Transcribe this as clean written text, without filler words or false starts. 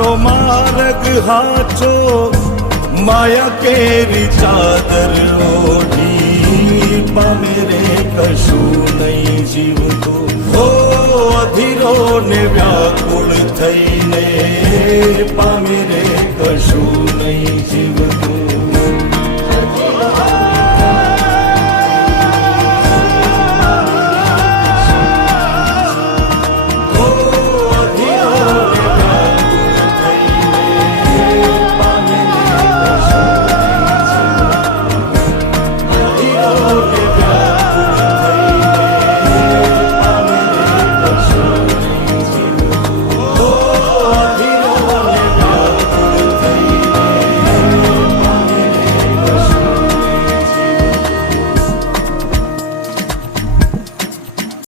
તારો માર્ગ હાચો માયા કેરી ચાદર ઓઢી પામે રે કશું નહીં જીવ